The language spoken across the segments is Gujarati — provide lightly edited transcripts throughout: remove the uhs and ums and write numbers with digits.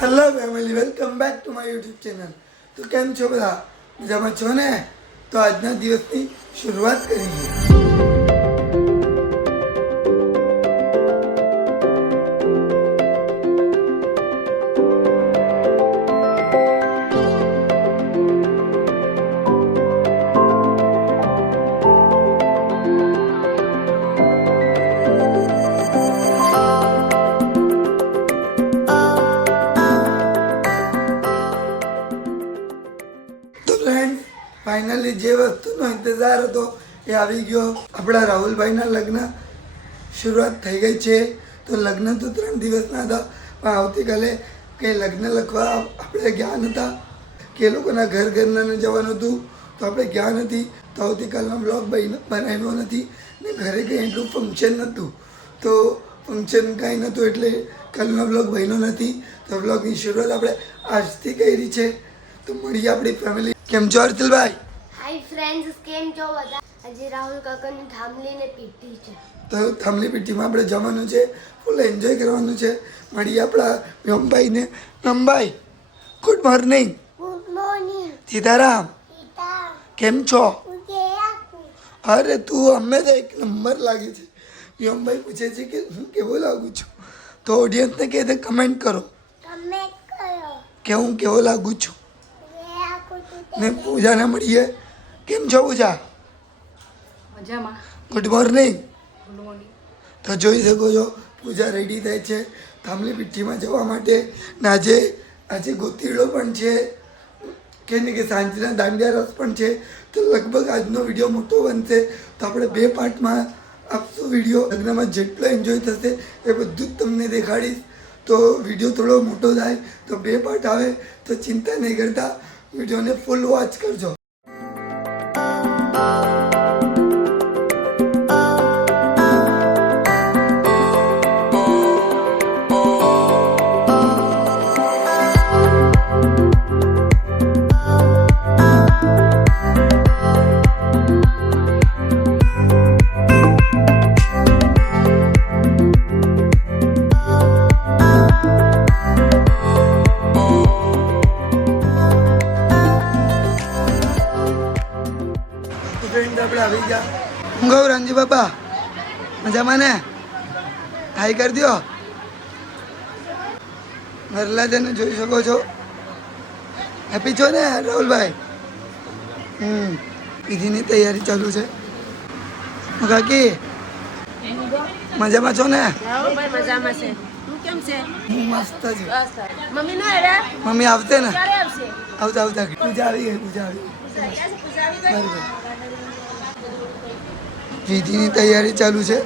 Hello family, welcome back to my YouTube channel. તો કેમ છો બધા? મજામાં છો ને? તો આજના દિવસની શરૂઆત કરીએ. ફાઇનલી જે વસ્તુનો ઇંતજાર હતો એ આવી ગયો. આપણા રાહુલભાઈના લગ્ન શરૂઆત થઈ ગઈ છે. તો લગ્ન તો 3 દિવસના હતા, પણ આવતીકાલે કંઈ લગ્ન લખવા આપણે ગયા નહોતા કે એ લોકોના ઘરનાને જવાનું હતું, તો આપણે ગયા નથી. તો આવતીકાલનો બ્લોગ બનાવ્યો નથી ને ઘરે કંઈ એટલું ફંક્શન નહોતું, તો ફંક્શન કાંઈ નહોતું એટલે કાલનો બ્લોગ બન્યો નથી. તો બ્લોગની શરૂઆત આપણે આજથી કરી છે. તો મળીએ આપણી ફેમિલી. કેમ છો અર્ચલભાઈ? હાય ફ્રેન્ડ્સ, કેમ છો બધા? આજે રાહુલ કાકાની થાંભલીને પીટી છે. તો થાંભલી પીટીમાં આપણે જવાનું છે, ફૂલ એન્જોય કરવાનું છે. મળીએ આપણા વ્યોમભાઈને. Vyombhai, good morning. Good morning. Sitaram, કેમ છો? અરે તું હંમેશા એક નંબર લાગે છે. વ્યોમભાઈ પૂછે છે કે હું કેવો લાગુ છું, તો ઓડિયન્સને કહે દે, કમેન્ટ કરો કે હું કેવો લાગુ છું. ને પૂજાને મળીએ. કેમ છો પૂજા? મજામાં. Good morning. Good morning. તો જોઈ શકો છો પૂજા રેડી થાય છે થાંભલી પીઠીમાં જવા માટે. ને આજે ગોતીડો પણ છે કે ને કે સાંજના દાંડિયા રસ પણ છે. તો લગભગ આજનો વિડીયો મોટો બનશે, તો આપણે 2 પાર્ટમાં આપશું વિડીયો. લગ્નમાં જેટલો એન્જોય થશે એ બધું જ તમને દેખાડીશ. તો વિડીયો થોડો મોટો થાય તો 2 પાર્ટ આવે, તો ચિંતા નહીં કરતા, વિડીયોને ફૂલ વોચ કરજો. આપણે આવી ગયા. હું કહું રામજી બાપા, મજામાં ને? હાઈ કરી દો. વરરાજાને જોઈ શકો છો. હેપી છો ને રાહુલભાઈ? પીધીની તૈયારી ચાલુ છે. કાકી, મજામાં છો ને? મજામાં છે. તું કેમ છે? હું મસ્ત છું. મમ્મી ના હેરા? મમ્મી આવશે ને? ક્યારે આવશે? આવતા પૂજા આવી ગઈ. પૂજા આવી ગઈ. બરાબર. વિધિની તૈયારી ચાલુ છે.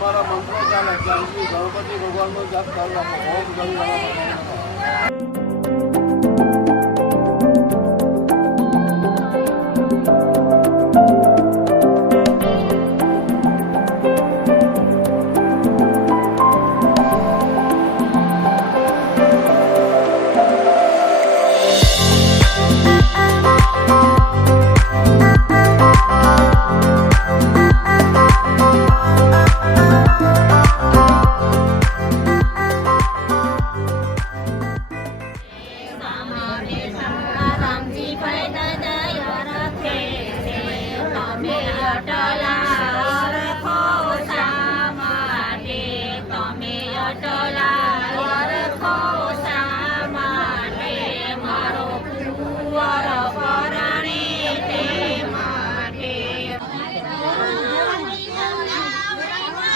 મારા મંત્રો ચાલે ગણપતિ ભગવાનનો જાપ કરવા ઓમ ગણ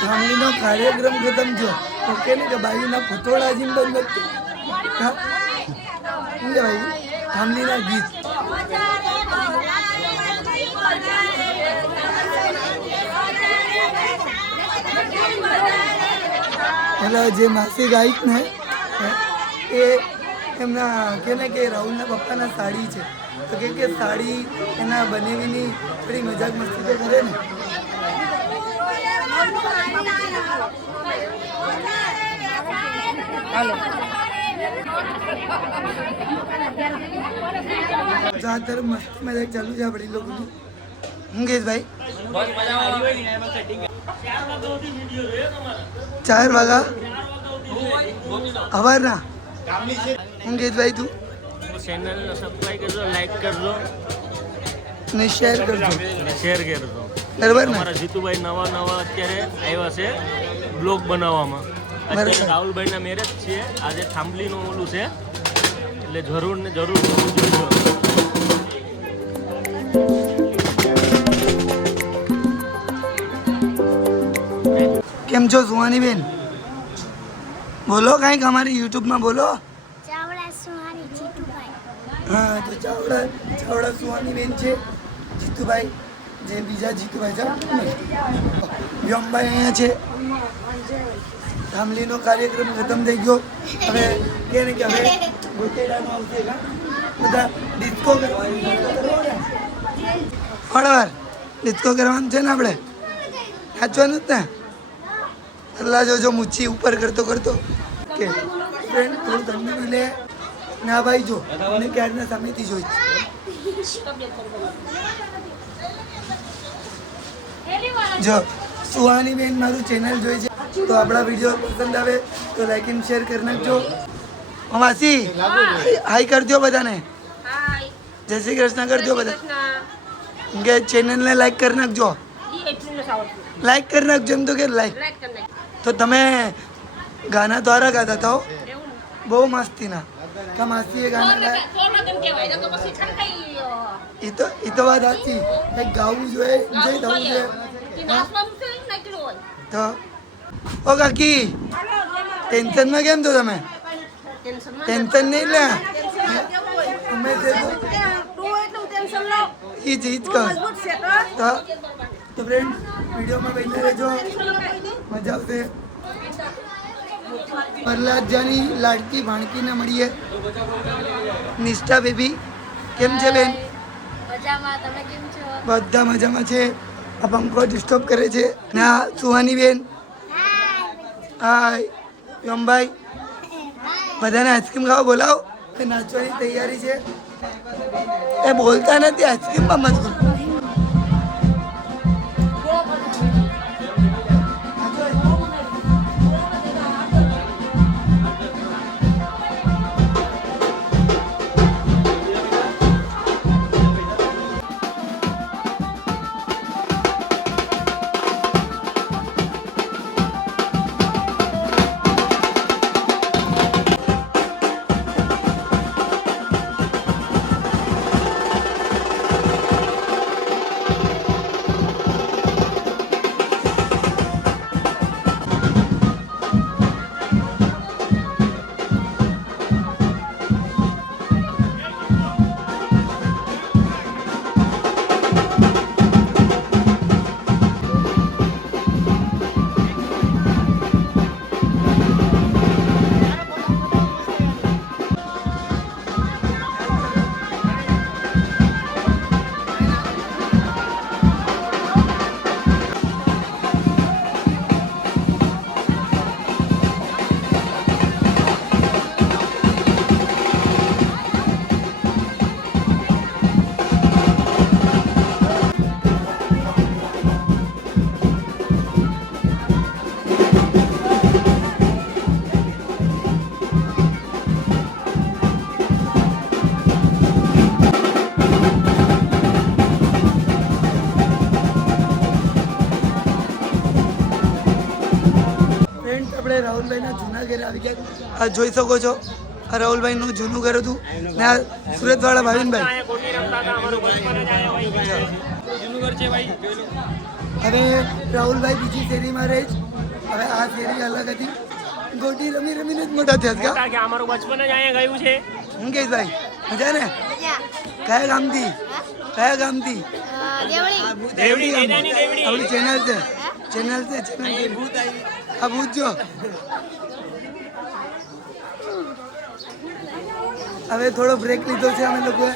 ધામલીનો કાર્યક્રમ ખતમ થયો ઓકે ને કે બાઈના ફટોળા જીમ બંધ નથી હા શું કહેવાય ધામલીના ગીત એટલે જે માસી ગાયક ને એ એમના કે રાહુલના પપ્પાના સાડી છે તો કે સાડી એના બનેવીની થોડી મજાક મસ્તી તો કરે ને તો આ તરફ મસ્તી મજાક ચાલુ છે આપણી લોકોની હું કહીશ ભાઈ 4 વાગા સવારના હું કહીશ ભાઈ તું ચેનલને સબસ્ક્રાઇબ કરજો, લાઈક કરજો ને શેર કરજો શેર કરજો. બરાબર ને અમારા જીતુભાઈ નવા અત્યારે આવ્યા છે બ્લોગ બનાવવામાં. અત્યારે બરાબર. રાહુલભાઈના મેરેજ છે આજે થાંભલીનું ઓલું છે એટલે જરૂર ને જરૂર જોજો. કેમ છો સુહાની બેન બોલો કાંઈક અમારી યુટ્યુબમાં બોલો ચાવડા સુહાની જીતુભાઈ હા તો ચાવડા સુહાની બેન છે જીતુભાઈ જે બીજા જીતુભાઈ છે વ્યોમભાઈ અહીંયા છે થાંભલીનો કાર્યક્રમ ખતમ થઈ ગયો હવે કે ને કે હવે ગોતેડાનો આવશે કા બધા ડિસ્કો કરવાની બરાબર ડિસ્કો કરવાનું છે ને આપણે નાચવાનું જ ને અલ્લા જો મુચ્છી ઉપર કરતો કે ફ્રેન્ડ થોડું ઠંડુ પી લે ના ભાઈ જો મને ક્યારના સામેથી જોઈ જો સુહાની બેન મારું ચેનલ જોઈ છે તો આપણા વિડીયો પસંદ આવે તો લાઈક એન્ડ શેર કરી નાખજો માસી હાઈ કરજો બધાને જય શ્રી કૃષ્ણ કરજો બધા કે ચેનલને લાઈક કરી નાખજો લાઈક કરી નાખજો એમ તો કે લાઈક તો તમે ગાના દ્વારા ગાતા હતા બહુ મસ્તીના કા માસીએ ગાના એ તો વાત સાચી કંઈક ગાવું જોઈએ જઈ થવું જોઈએ તો ઓ કાકી ટેન્શનમાં કેમ છો તમે ટેન્શન નહીં લે અમે છે એ જ કહો તો ફ્રેન્ડ વિડીયોમાં બહીને રહેજો મજા આવશે પ્રહલાદજાની લાડકી ભાણકીને મળીએ નિષ્ઠા બેબી કેમ છે બેન મજામાં તમે કેમ છો બધા મજામાં છે આ પંખો ડિસ્ટર્બ કરે છે ને આ સુહાની બેન હાય યમભાઈ બધાને આઈસ્ક્રીમ ખાવા બોલાવો એ નાચવાની તૈયારી છે એ બોલતા નથી આઈસ્ક્રીમમાં મત આપણે રાહુલભાઈના જૂના ઘરે આવી ગયા. આ જોઈ શકો છો, આ રાહુલભાઈનું જૂનું ઘર હતું ને આ સુરતવાળા ભાવિનભાઈ. હવે રાહુલભાઈ બીજી શેરીમાં રહે છે. હવે આ શેરી અલગ હતી. ગોટી રમી રમીને જ મોટા થયા હતા. અમારું બચપન જ અહીંયા ગયું છે. હું કહીશ ભાઈ, મજા ને? કયા ગામથી? દેવડી આપણી ચેનલ છે. આ ભૂત જો. હવે થોડો બ્રેક લીધો છે અમે લોકોએ.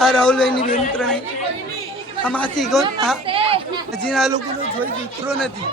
આ રાહુલભાઈની બેન ત્રણેય. આ માસી કોણ? હજી આ લોકોનો જોઈ ઉતરો નથી.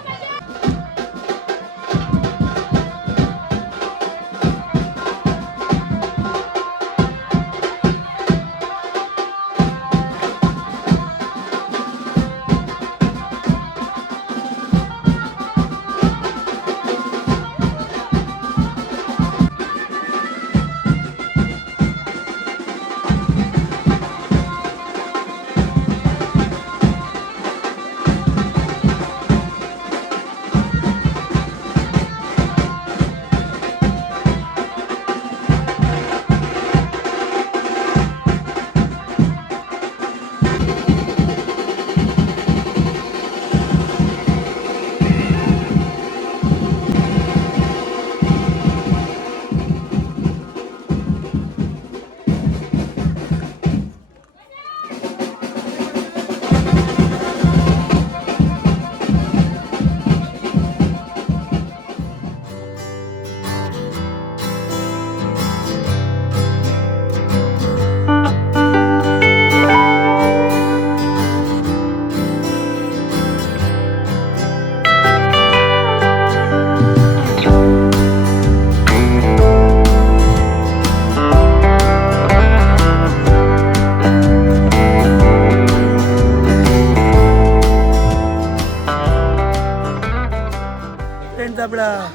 આપણા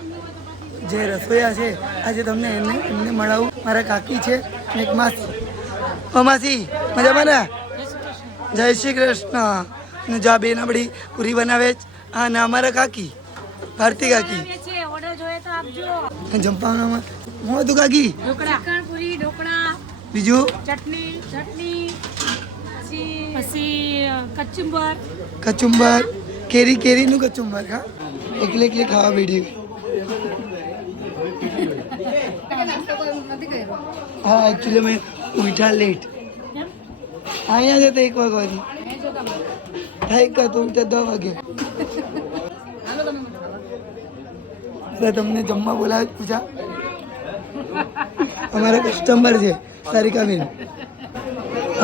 જે રસોઈયા છે આજે તમને એમને મળાવું. મારા કાકી છે ને એક માસી. માસી મજામાં ને? જય શ્રી કૃષ્ણ. જા બેન આપણી પૂરી બનાવે છે. હા ને અમારા કાકી ભારતી કાકી. જમવામાં હું હતું કાકી? બીજું કચુંબર. કેરીનું કચુંબર. હા એકલી ખાવા બેઠી. હા એકચ્યુઅલી મેં ઉઠા લેટ. અહીંયા જતા 1 વાગવાથી થાય કા તો ઉઠતા 10 વાગે. તમને જમવા બોલાવે પૂછા. અમારા કસ્ટમર છે સારિકાબેન.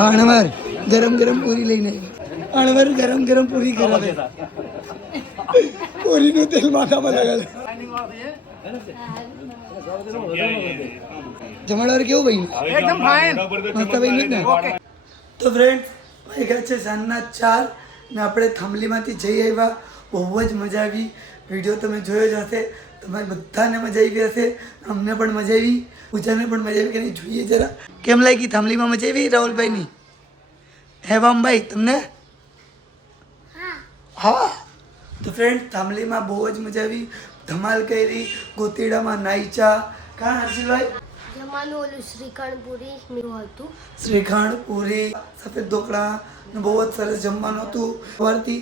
અણવર ગરમ પૂરી લઈને અણવર ગરમ પૂરી કરાવે. પૂરીનું તેલ માથામાં લગાડે. જમણવાર કેવું ભાઈ? એકદમ ફાઇન. મસ્ત ભાઈ ને. તો ફ્રેન્ડ વાગ્યા છે સાંજના 4 ને આપણે થાંભલીમાંથી જઈ આવ્યા. બહુ જ મજા આવી. વિડીયો તમે જોયો જ હશે. તમારે બધાને મજા આવી હશે. અમને પણ મજા આવી. પૂજાને પણ મજા આવી કે નહીં જોઈએ જરા. કેમ લાગી થાંભલીમાં મજા આવી રાહુલભાઈની? હે વામભાઈ તમને? હા. તો ફ્રેન્ડ થાંભલીમાં બહુ જ મજા આવી. ધમાલ કરી. ગોતીડામાં નાઈચા. કાં હર્ષિલભાઈ? જમવાનું ઓલું શ્રીખંડ પૂરી મીઠું હતું. શ્રીખંડ પૂરી સફેદ ઢોકળા બહુ જ સરસ જમવાનું હતું. સવારથી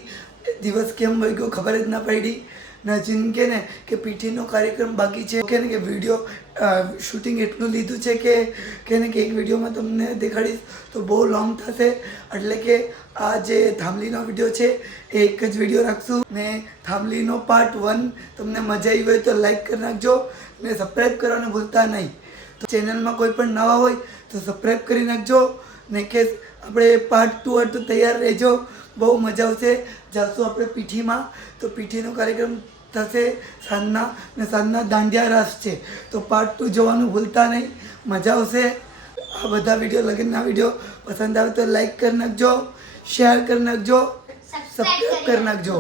દિવસ કેમ વહી ગયો ખબર જ ના પડી. ને જીન કે ને કે પીઠીનો કાર્યક્રમ બાકી છે કે ને કે વિડીયો શૂટિંગ એટલું લીધું છે કે ને કે એક વિડીયોમાં તમને દેખાડીશ તો બહુ લોંગ થશે. એટલે કે આ જે થાંભલીનો વિડીયો છે એ એક જ વિડીયો રાખશું. ને થાંભલીનો પાર્ટ 1 તમને મજા આવી હોય તો લાઈક કરી નાખજો ને સબસ્ક્રાઈબ કરવાનું ભૂલતા નહીં. તો ચેનલમાં કોઈ પણ નવા હોય તો સબસ્ક્રાઈબ કરી નાખજો ને કે આપણે પાર્ટ 2 હતું તૈયાર રહેજો. બહુ મજા આવશે. જાશું આપણે પીઠીમાં. તો પીઠીનો કાર્યક્રમ થશે સાંજના ને સાંજના દાંડિયા રાસ છે. તો પાર્ટ 2 જોવાનું ભૂલતા નહીં. મજા આવશે. આ બધા વિડીયો લગનના વિડીયો પસંદ આવે તો લાઈક કરી નાખજો, શેર કરી નાખજો, સબસ્ક્રાઈબ કરી નાખજો.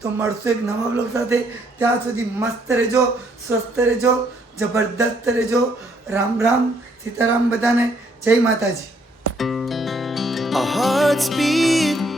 તો મળશું એક નવા બ્લોગ સાથે. ત્યાં સુધી મસ્ત રહેજો, સ્વસ્થ રહેજો, જબરદસ્ત રહેજો. રામ રામ, સીતારામ બધાને. જય માતાજી. Our hearts beat